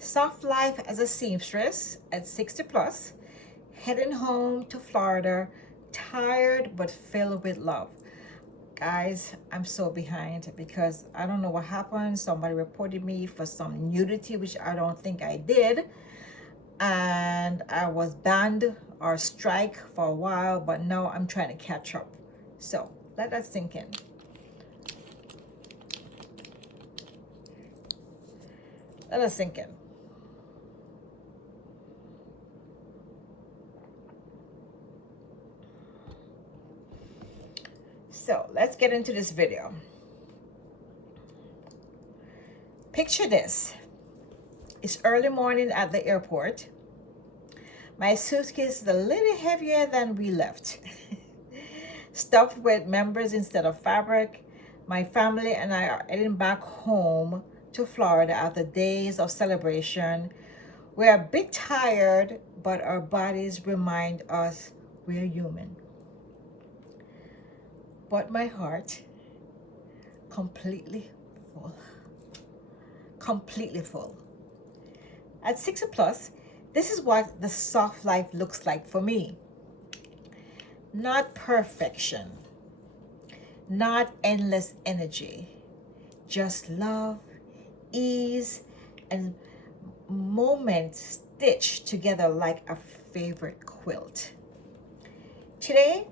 Soft life as a seamstress at 60 plus, heading home to Florida, tired but filled with love. Guys, I'm so behind because I don't know what happened. Somebody reported me for some nudity, which I don't think I did. And I was banned or strike for a while, but now I'm trying to catch up. So let that sink in. Let us sink in. So let's get into this video. Picture this. It's early morning at the airport. My suitcase is a little heavier than we left. Stuffed with members instead of fabric. My family and I are heading back home to Florida after days of celebration. We're a bit tired, but our bodies remind us we're human. But my heart, completely full. Completely full. At 60 plus, this is what the soft life looks like for me. Not perfection, not endless energy, just love, ease, and moments stitched together like a favorite quilt. Today,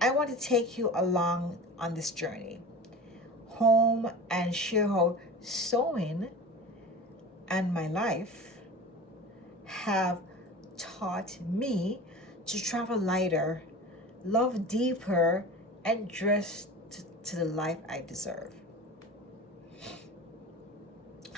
I want to take you along on this journey home and share how sewing and my life have taught me to travel lighter, love deeper, and dress to the life I deserve.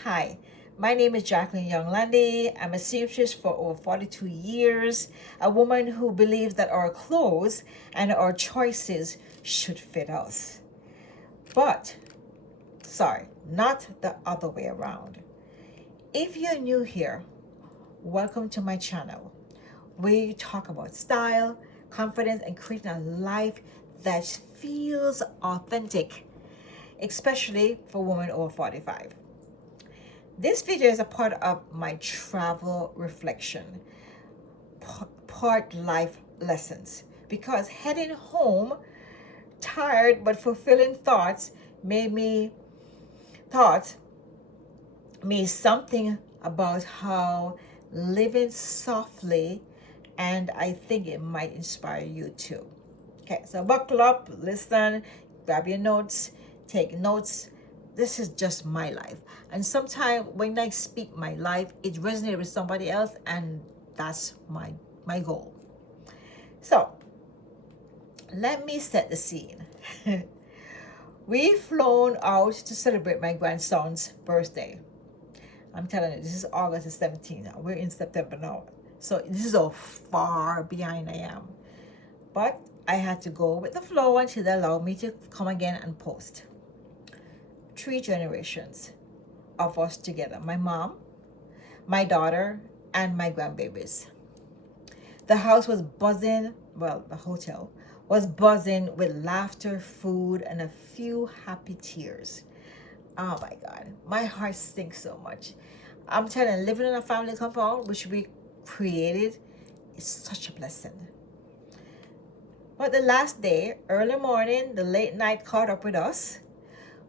Hi, my name is Jacqueline Young Landy. I'm a seamstress for over 42 years, a woman who believes that our clothes and our choices should fit us. But, sorry, not the other way around. If you're new here, welcome to my channel, where we talk about style, confidence, and creating a life that feels authentic, especially for women over 45. This video is a part of my travel reflection, part life lessons, because heading home tired but fulfilling thoughts made me something about how living softly, and I think it might inspire you too. Okay, so buckle up, listen, grab your notes, take notes. This is just my life. And sometimes when I speak my life, it resonates with somebody else, and that's my goal. So let me set the scene. We've flown out to celebrate my grandson's birthday. I'm telling you, this is August the 17th now. We're in September now. So this is how far behind I am. But I had to go with the flow until they allowed me to come again and post. 3 generations of us together. My mom, my daughter, and my grandbabies. The house was buzzing, well, the hotel was buzzing with laughter, food, and a few happy tears. Oh my God, my heart stinks so much. I'm telling you, living in a family compound, which we created, is such a blessing. But the last day, early morning, the late night caught up with us.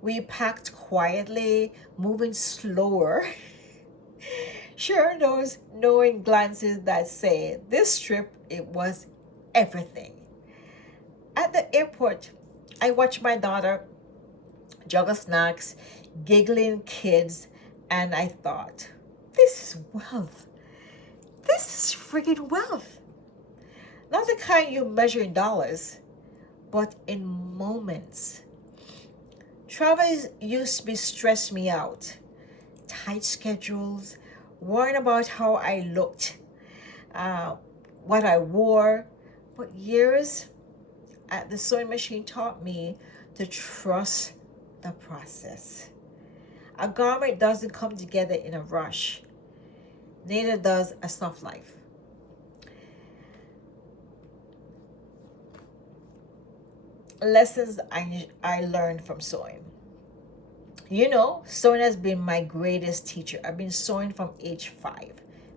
We packed quietly, moving slower, sharing those knowing glances that say, this trip, it was everything. At the airport, I watched my daughter juggle snacks, giggling kids, and I thought, this is wealth. This is friggin' wealth. Not the kind you measure in dollars, but in moments. Travel used to be stress me out. Tight schedules, worrying about how I looked, what I wore. But years at the sewing machine taught me to trust the process. A garment doesn't come together in a rush. Neither does a soft life. Lessons I learned from sewing. You know, sewing has been my greatest teacher. I've been sewing from age 5.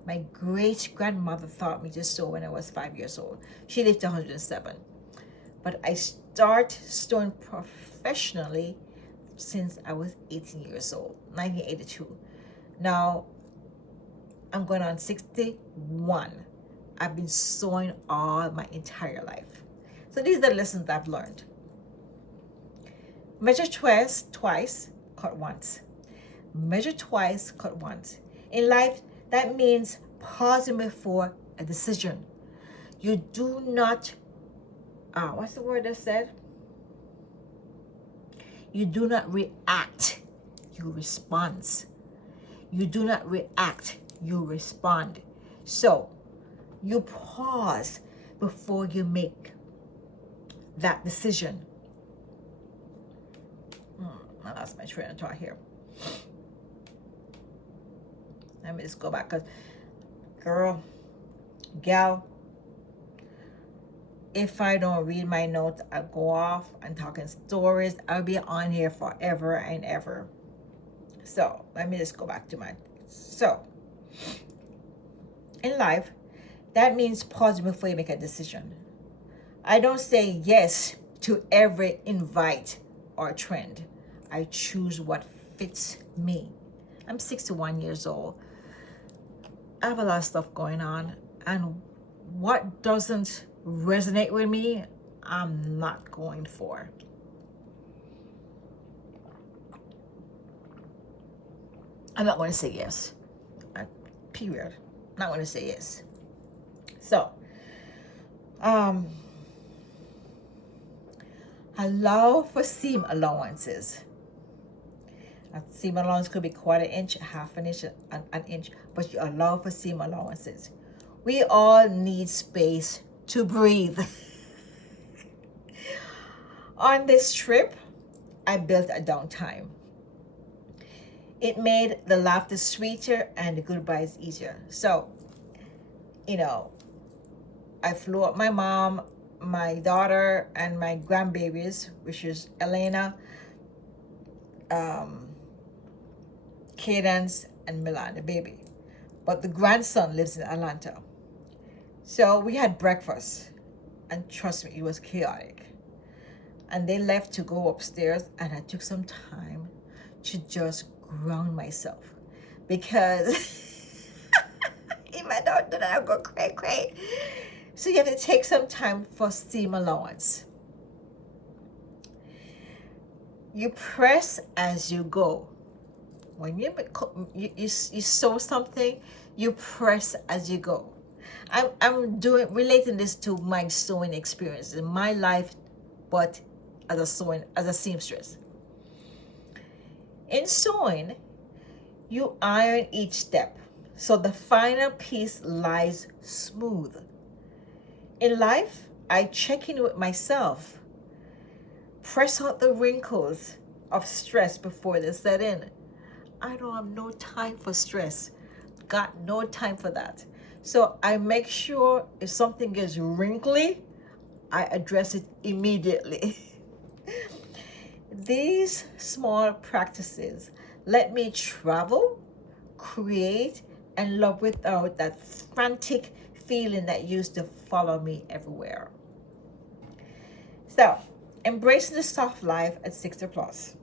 My great grandmother taught me to sew when I was 5 years old. She lived to 107. But I started sewing professionally since I was 18 years old, 1982. Now, I'm going on 61. I've been sewing all my entire life. So these are the lessons I've learned. Measure twice, cut once. Measure twice, cut once. In life, that means pausing before a decision. You do not, what's the word I said? You do not react, you respond. You do not react, you respond. So, you pause before you make that decision. I lost my train of thought here. Let me just go back, because gal, if I don't read my notes, I'll go off and talking stories. I'll be on here forever and ever. So let me just go back to so in life, that means pausing before you make a decision. I don't say yes to every invite or trend. I choose what fits me. I'm 61 years old. I have a lot of stuff going on, and what doesn't resonate with me, I'm not going for. I'm not going to say yes. Period. I'm not going to say yes. So, allow for seam allowances. A seam allowance could be 1/4 inch, 1/2 inch, an inch, but you allow for seam allowances. We all need space to breathe. On this trip, I built a downtime. It made the laughter sweeter and the goodbyes easier. So, you know, I flew up my mom, my daughter, and my grandbabies, which is Elena, Cadence, and Milan, the baby. But the grandson lives in Atlanta. So we had breakfast, and trust me, it was chaotic. And they left to go upstairs, and I took some time to just ground myself, because if I don't do that, I'll go cray. So you have to take some time for seam allowance. You press as you go. When you sew something, you press as you go. I'm relating this to my sewing experience in my life, but as a seamstress. In sewing, you iron each step, so the final piece lies smooth. In life, I check in with myself, press out the wrinkles of stress before they set in. I don't have no time for stress. Got no time for that. So I make sure if something gets wrinkly, I address it immediately. These small practices let me travel, create, and love without that frantic feeling that used to follow me everywhere. So, embracing the soft life at 60 plus.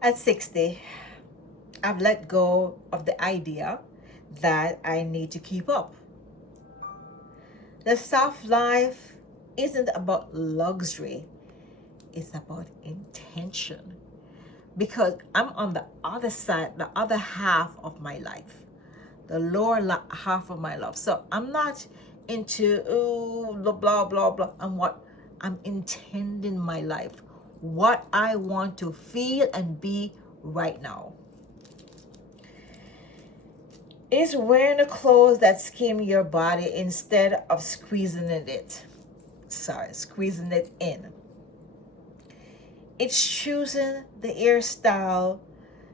At 60, I've let go of the idea that I need to keep up. The soft life isn't about luxury, it's about intention. Because I'm on the other side, the other half of my life, the lower half of my life. So I'm not into blah blah blah. I'm intending my life, what I want to feel and be right now. It's wearing the clothes that skim your body instead of squeezing it in. It's choosing the hairstyle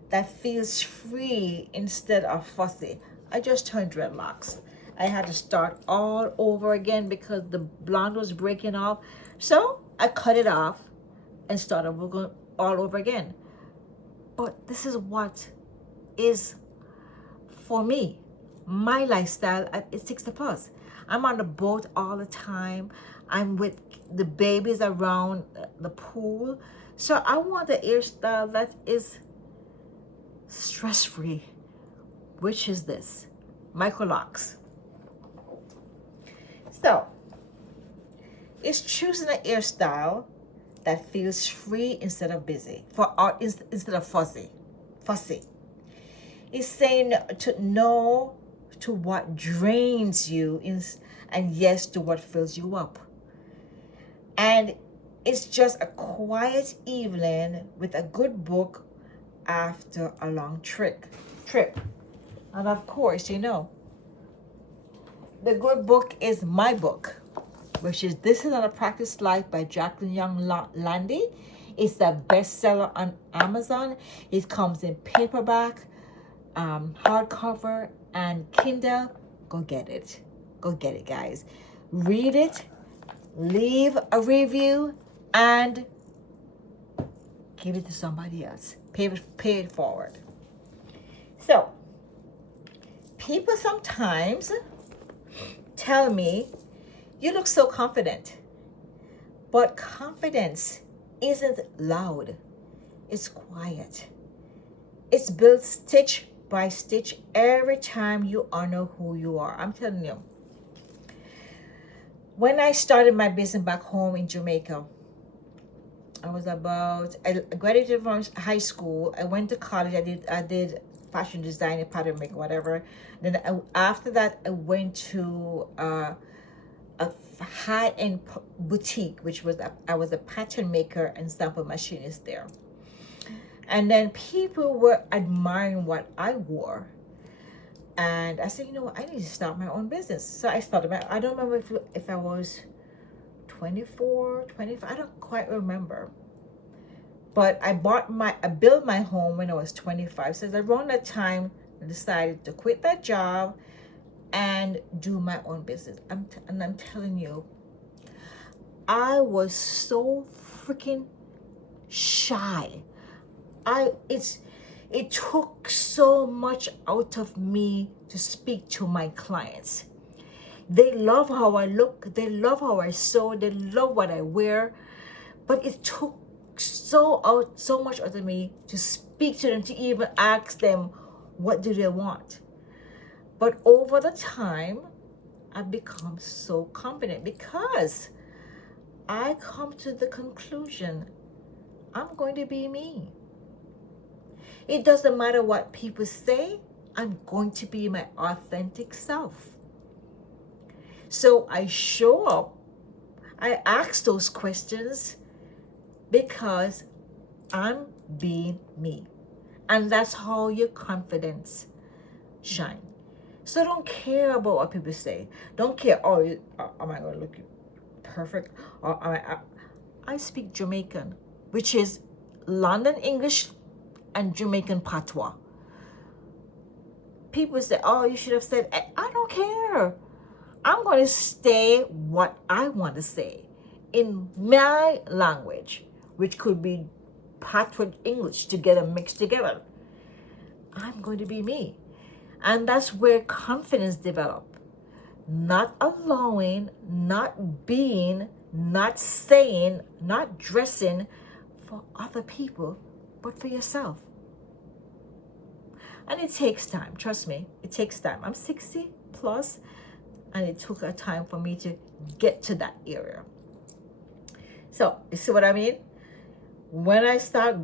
that feels free instead of fussy. I just turned dreadlocks. I had to start all over again because the blonde was breaking off. So I cut it off and started all over again. But this is what is for me, my lifestyle at 60 plus. I'm on the boat all the time. I'm with the babies around the pool. So I want a hairstyle that is stress-free, which is this, micro locks. So it's choosing a hairstyle that feels free instead of busy, instead of fussy. It's saying to no to what drains you and yes to what fills you up. And it's just a quiet evening with a good book after a long trip. And of course, you know, the good book is my book, which is This Is Not a Practice Life by Jacqueline Young Landy. It's a bestseller on Amazon. It comes in paperback, hardcover, and Kindle. Go get it. Go get it, guys. Read it, leave a review, and give it to somebody else. Pay it forward. So, people sometimes tell me, you look so confident. But confidence isn't loud. It's quiet. It's built stitch by stitch every time you honor who you are. I'm telling you. When I started my business back home in Jamaica, I graduated from high school. I went to college. I did fashion design and pattern making, whatever. Then after that, I went to a high-end boutique, which was I was a pattern maker and sample machinist there. And then people were admiring what I wore. And I said, you know what, I need to start my own business. So I started I don't remember if I was 24, 25, I don't quite remember. But I built my home when I was 25. So around that time, I decided to quit that job and do my own business. I'm telling you, I was so freaking shy. It took so much out of me to speak to my clients. They love how I look, they love how I sew, they love what I wear, but it took so much out of me to speak to them, to even ask them what do they want. But over the time, I've become so confident because I come to the conclusion, I'm going to be me. It doesn't matter what people say, I'm going to be my authentic self. So I show up, I ask those questions because I'm being me. And that's how your confidence shine. So don't care about what people say. Don't care, am I going to look perfect? Or I speak Jamaican, which is London English and Jamaican patois. People say, oh, you should have said, I don't care. I'm going to say what I want to say in my language, which could be patois English together, mixed together. I'm going to be me. And that's where confidence develops. Not allowing, not being, not saying, not dressing for other people, but for yourself. And it takes time, trust me, it takes time. I'm 60 plus, and it took a time for me to get to that area. So, you see what I mean? When I start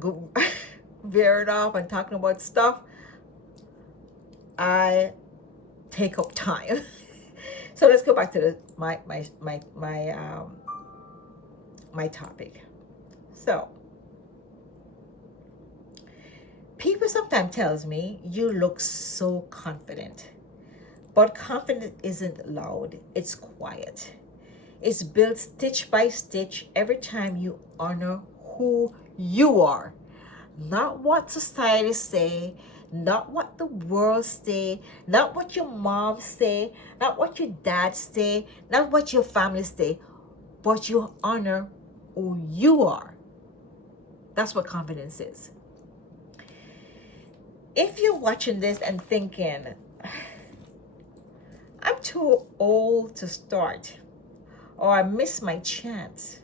veering off and talking about stuff, I take up time. So let's go back to my topic. So, people sometimes tells me, you look so confident. But confidence isn't loud, it's quiet. It's built stitch by stitch every time you honor who you are. Not what society say, not what the world say, not what your mom say, not what your dad say, not what your family say, but you honor who you are. That's what confidence is. If you're watching this and thinking, I'm too old to start, or I missed my chance,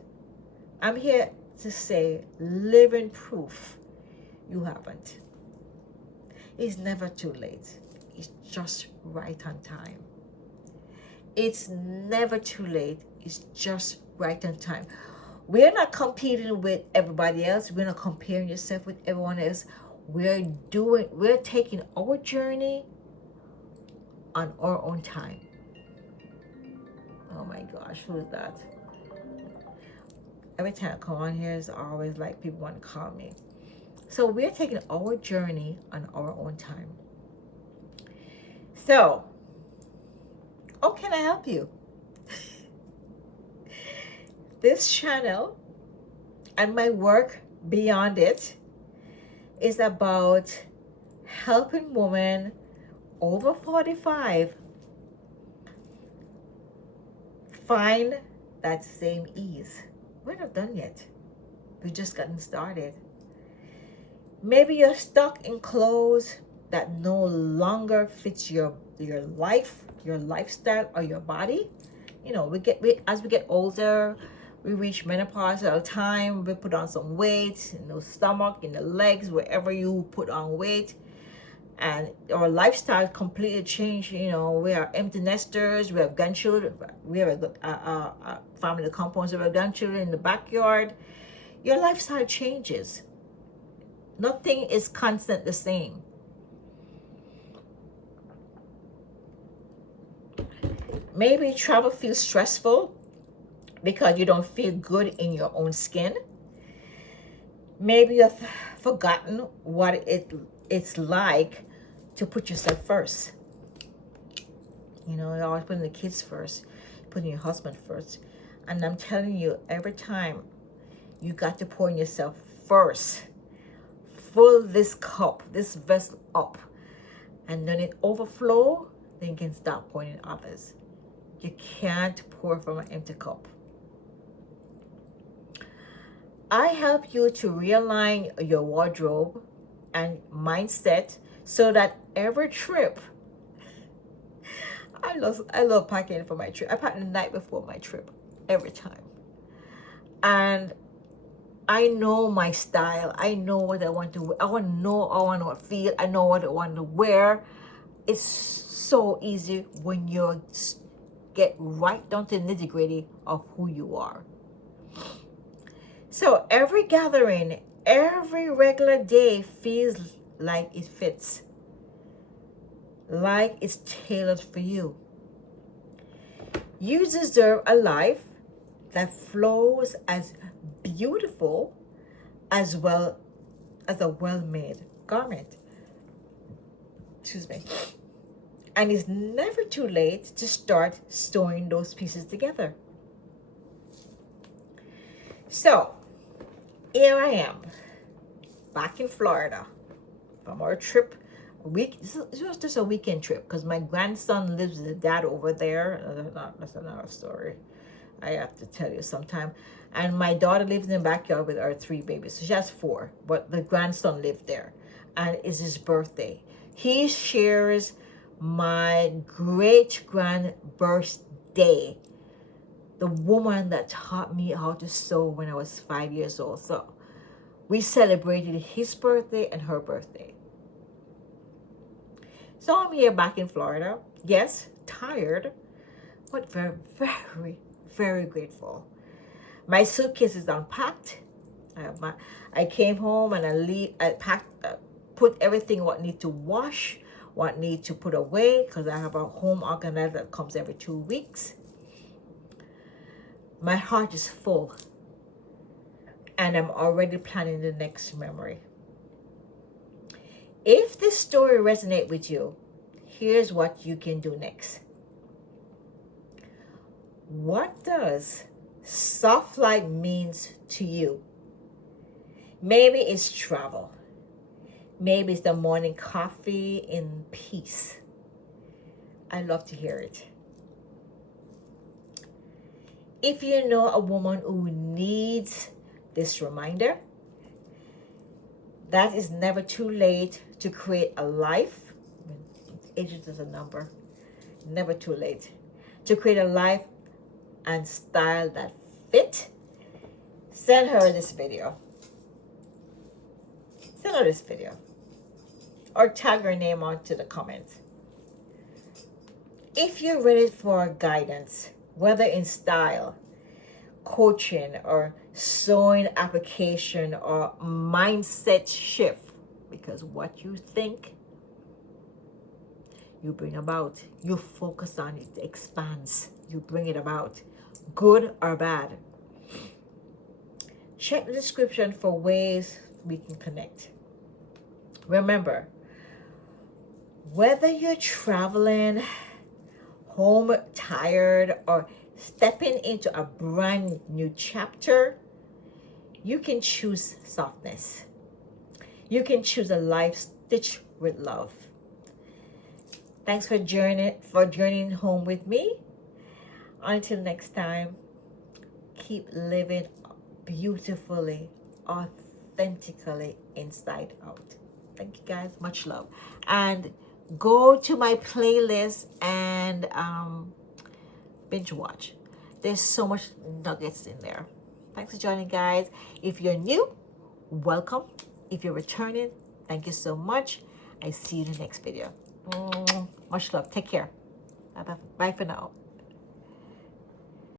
I'm here to say, living proof you haven't. It's never too late. It's just right on time. It's never too late. It's just right on time. We're not competing with everybody else. We're not comparing yourself with everyone else. We're taking our journey on our own time. Oh my gosh, who is that? Every time I come on here, it's always like people want to call me. So we're taking our journey on our own time. So, how can I help you? This channel and my work beyond it is about helping women over 45 find that same ease. We're not done yet. We're just getting started. Maybe you're stuck in clothes that no longer fits your life, your lifestyle, or your body. You know, as we get older, we reach menopause all the time. We put on some weight in the stomach, in the legs, wherever you put on weight, and our lifestyle completely changed. You know, we are empty nesters. We have grandchildren. We have a family compounds. We have grandchildren in the backyard. Your lifestyle changes. Nothing is constant the same. Maybe travel feels stressful because you don't feel good in your own skin. Maybe you've forgotten what it's like to put yourself first. You know, you're always putting the kids first, putting your husband first. And I'm telling you, every time you got to pour in yourself first. Fill this cup, this vessel up, and then it overflow, then you can start pouring in others. You can't pour from an empty cup. I help you to realign your wardrobe and mindset so that every trip, I love packing for my trip. I pack the night before my trip every time. And I know my style. I know what I want to wear. I want to know how I want to feel. I know what I want to wear. It's so easy when you get right down to the nitty gritty of who you are. So every gathering, every regular day feels like it fits, like it's tailored for you. You deserve a life that flows as beautiful as well as a well-made garment. Excuse me. And it's never too late to start sewing those pieces together. So, here I am, back in Florida from our trip. This was just a weekend trip because my grandson lives with his dad over there. That's another story I have to tell you sometime. And my daughter lives in the backyard with our 3 babies. So she has 4, but the grandson lived there. And it's his birthday. He shares my great-grand birthday, the woman that taught me how to sew when I was 5 years old. So we celebrated his birthday and her birthday. So I'm here back in Florida. Yes, tired, but very, very, very grateful. My suitcase is unpacked. I came home and I packed, put everything what need to wash, what need to put away, because I have a home organizer that comes every 2 weeks. My heart is full, and I'm already planning the next memory. If this story resonates with you, here's what you can do next. What does soft life means to you? Maybe it's travel. Maybe it's the morning coffee in peace. I love to hear it. If you know a woman who needs this reminder, That is never too late to create a life. Age is a number. Never too late to create a life and style that fit. Send her this video. Send her this video. Or tag her name onto the comment. If you're ready for guidance, whether in style, coaching, or sewing application, or mindset shift, because what you think, you bring about. You focus on it, it expands. You bring it about, good or bad. Check the description for ways we can connect. Remember, whether you're traveling, home tired, or stepping into a brand new chapter, you can choose softness. You can choose a life stitched with love. Thanks for journeying home with me. Until next time, keep living beautifully, authentically inside out. Thank you guys. Much love. And go to my playlist and binge watch. There's so much nuggets in there. Thanks for joining, guys. If you're new, welcome. If you're returning, thank you so much. I see you in the next video. Much love. Take care. Bye for now.